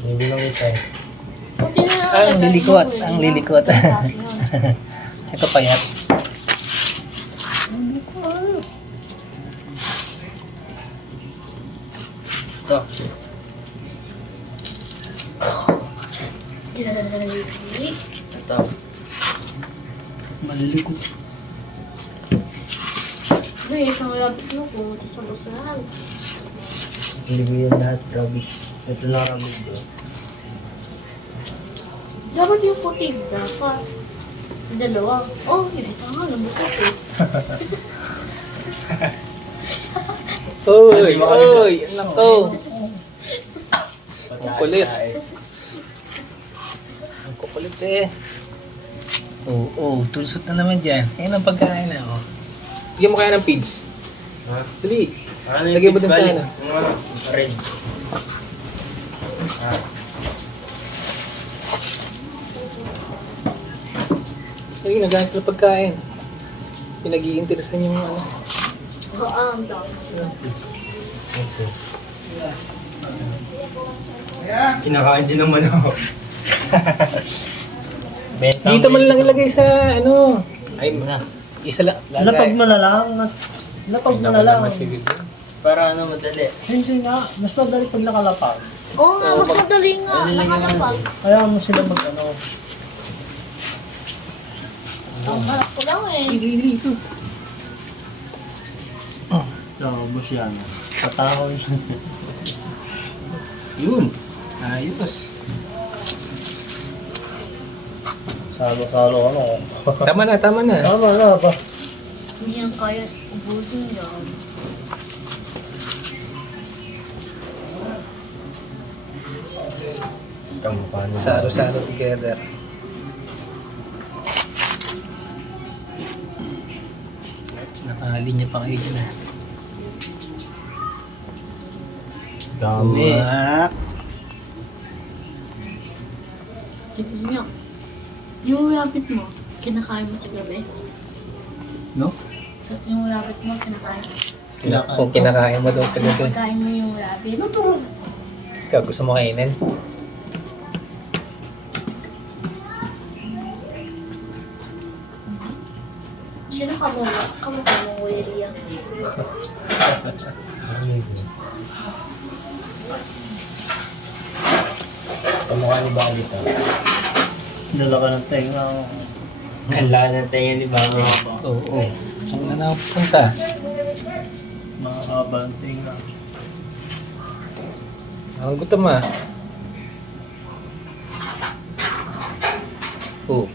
Hindi lang ito eh. Ang lilikot. Ang lilikot. Ito payat. Ito. Ito. Malilikot. Uy, isang rabbit mo pumunta sa basurahan. Hindi yan lahat, rabbit. Ito lang rabbit doon. Dapat yung puti, dapat. Dalawa. Oh, yung isa nga, nabusok eh. Uy! Uy! Ang lako! Ang kulit. Ang kukulit eh. Oo, tulusot na naman dyan. Ayan ang pagkain na, oh. Bigyan mo kaya ng feeds. Ha? Dali. Ano Lagyan mo dun sa balik? ano? Yung ano? Red. Ha? Ay, naghanap ng pagkain. Pinag-iinteresan yung ano. Ang dami. Okay. Kinakain din naman ako. Dito man lang ilagay sa ano. Ay, isa lang. Lapag mo na lang. Lapag mo na lang. Para ano madali. Hindi nga. Mas madali pag nakalapag. Oo nga, mas madali nga. Nakalapag. Kaya mo sila mag ano. Ang harap ko lang eh. Dito. Nakabos yan. Patahon siya. Yun. Ayos. Salo-salo ano. Tama na, tama na. Tama na ba? Hindi yan kaya ubusin yan. Kamukha niya. Salo-salo together. Nakalinya pa kayo dyan ah. Dami. Uwak. Tignan niyo. Yung rabbit mo, kinakain mo sa gabi? No? Yung rabbit mo, kinakain mo. Kung kinakain mo doon sa gabi. Pagkain mo yung rabbit. Ikaw, gusto mo kainin? Sino kamukha mo, Willie yan? Kamukha ni Bang dito. Dala ka ng tenga. Ang laki ng tenga ni Bang. Oo. Saan na napunta? Makakaba ng tenga. Ang gutom ah. Oo.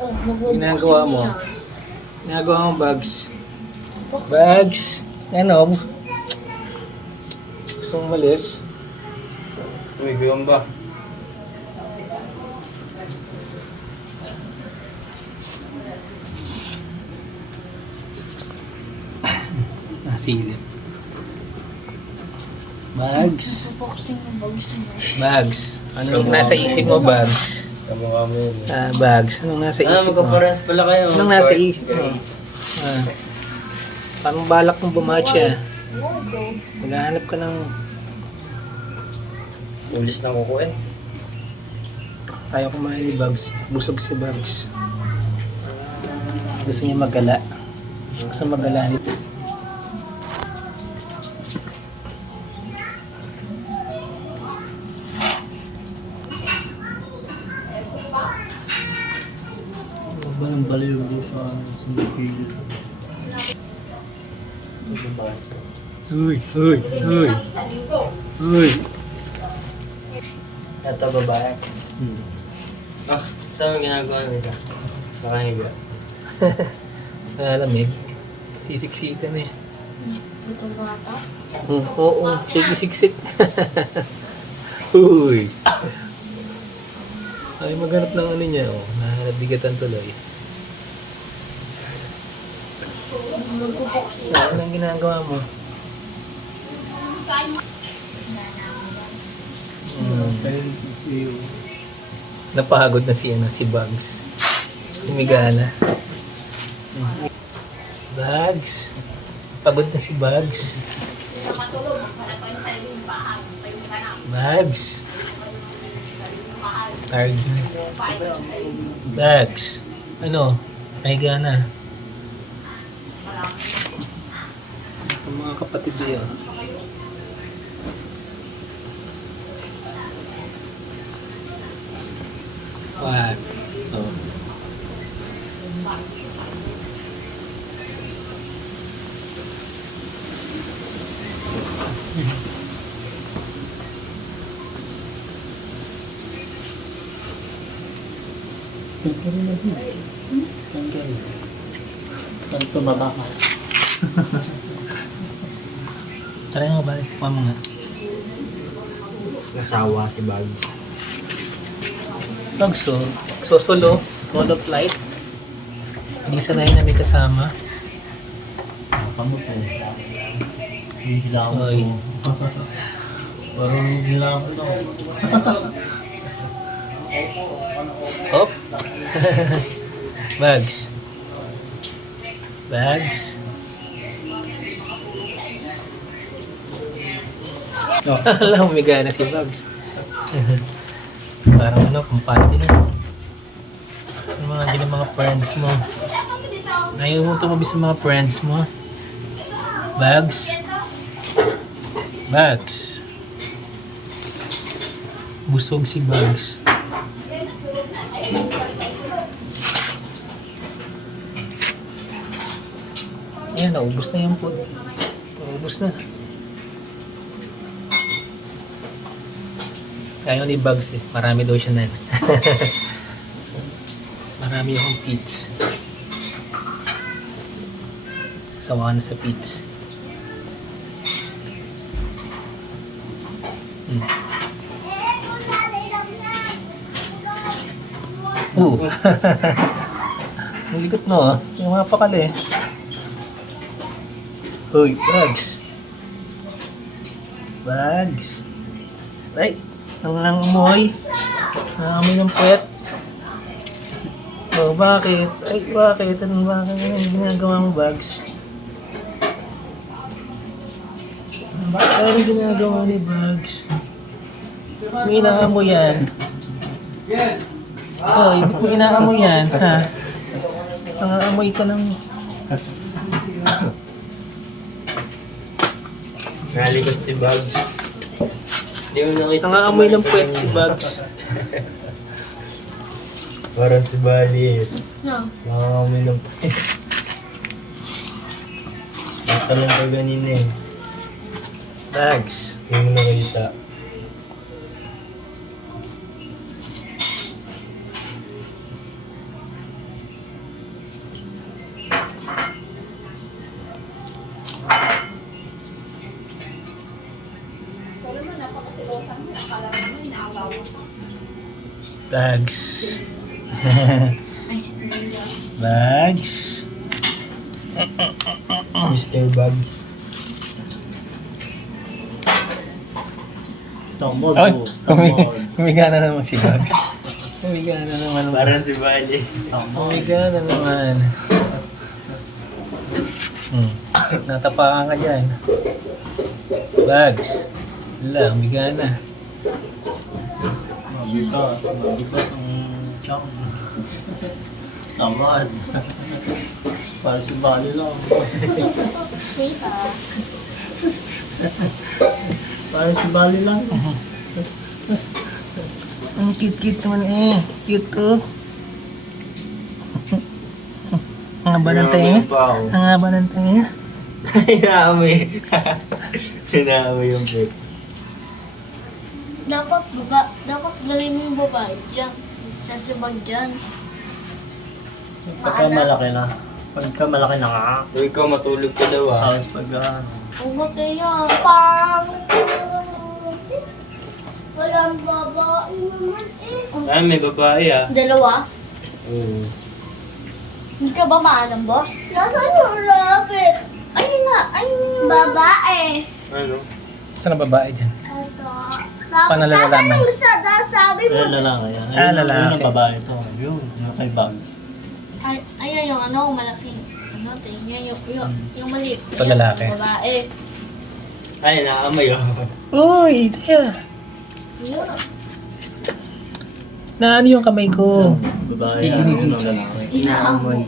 Oh, mabubusin Ginagawa mo? yan. Ginagawa mo bags. Bags. Ano? Gusto mong malis? Tumigayong ba? Silip. Bags. Mabubusin yung bagus mo. Bags. Anong nasa isip mo, bags? Kamukha mo yun. Bags. Anong nasa Ah, isip mo? magkaparehas pala kayo. Anong nasa isip mo? Parang balak mong bumatcha. Maghahanap ka ng... Ulis na kuko eh. Ayaw kumain ni Bugs. Busog si Bugs. Gusto niya magala. Gusto magala nito. Ba ng baliw doon sa magpigil. Uy, uy, uy. Uy. Ito babae. Ah, ito ang ginagawa nila. Nakahiga. Alamig. Sisiksikan eh. Ito bata. Oo, tigisiksik. Uy. Ay, maghanap ng ano niya, oh. Nabigatan tuloy. Magbubusin. Ano ang ginagawa mo? Napagod na si Bugs. Humiga na. Bugs. Pagod na si Bugs. Bags. Tired na. Bags. Ano? Pahiga na. Ito mga kapatid niyo. What? Oh. Saan tumaba ka? Try mo ba? Kuha mo nga. Nasawa si Bugs. Solo flight. Hindi sanay na may kasama. Pamot eh. Hihilang ko. Oy. Parang hihilang ko. Hop. Bags. Bags. Oh, alam, umiga na si Bags. Parang ano, kumpante na. Ano mga gina mga friends mo? Ayaw mo tumabi sa mga friends mo? Bags? Bags? Busog si Bags. Ayan, naubos na yung food. Naubos na. Ayaw ni Bugs eh. Marami daw siya na. Marami akong pits. Sawa na sa pits. Ang ligot no. Yung mga pakali. Uy, Bugs. Bugs. Ay, nangangamoy. Nangangamoy ng puwet. Oh, bakit? Ay, bakit? Bakit? Anong ginagawa mo, Bugs? Bakit anong ginagawa ni Bugs? May inaamoy yan. Hoy, may inaamoy yan, ha? Nangangamoy ka ng... Nalikot si Bugs. Hindi mo nakita. Nangangamoy ng puwet si Bugs. Parang si Bali eh. No. Nangangamoy ng puwet. Natalang ka ganina eh. Bugs. Hindi mo nakita. Bugs. Ay, si Priya. Bugs. Mr. Bugs. Tambol Ay, po. Tambol. humiga na naman si Bugs. Humiga na naman. Parang si Bali. Humiga na naman. Natapakan ka dyan. Bugs. Wala, humiga na. Mabigat. Mabigat ang chunk. Tamad. Para si Bali lang. Tita. Para si Bali lang. Ang cute-cute naman eh. Cute to. Ang haba ng tenga. Ang haba ng tenga. Inaamoy. Inaamoy yung puwet. Dapat galing mo yung babae dyan. Sasibag dyan. Pagka malaki na. Pagka malaki na nga. So ikaw matulog ka daw ah. Tapos pagka Umatay yan. Parang... Walang babae naman eh. Ay, may babae ah. Dalawa? Oo. Hindi ka ba maalam, boss? Nasaan yung rabbit? Ay nga, ay babae. Ano? Saan ang babae dyan? Tapos Paano nalalaman? nasaan yung sabi mo? ayun lalaki yan. Ah, lalaki. Ayun ang babae to. Yun. Yung kay Bugs. Ayan yung ano, malaking. Ano, tingnan yung maliit. Ito lalaki. Yung babae. Ay, naamoy oh. Uy, Tia. Yun. Na ano yung kamay ko? Babae Ay, yan, binibig. yun ang lalaki. Inaamoy.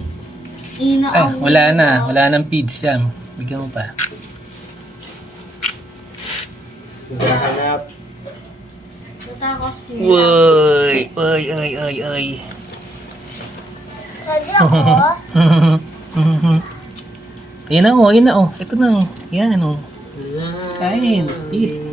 Ay, wala na. Wala nang feeds yan. Bigyan mo pa. Naghahanap. Tatakos niya. Uy! Uy, uy, uy, uy. Pwede ako. Ayan na oh, ayan na oh. Ito na oh. Yan oh. Kain. Eat.